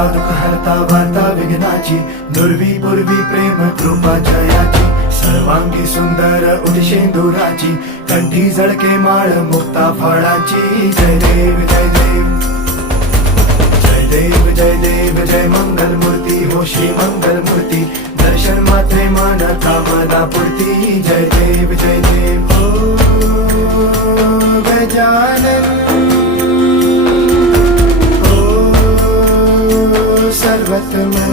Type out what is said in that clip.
हरता दुःख हरता वार्ता विघ्नाची, दुर्वी पूर्वी प्रेम कृपा जयाची, सर्वांगी सुंदर उदिशेंदुराची, कंठी झळके माळ मुक्ता फळाची. जय देव जय देव जय देव जय देव जय मंगल मूर्ती हो श्री मंगल मूर्ती, दर्शन मात्रे मन कामना पूर्ती. जय देव जय देव हो गजानन हो सर्वतमन.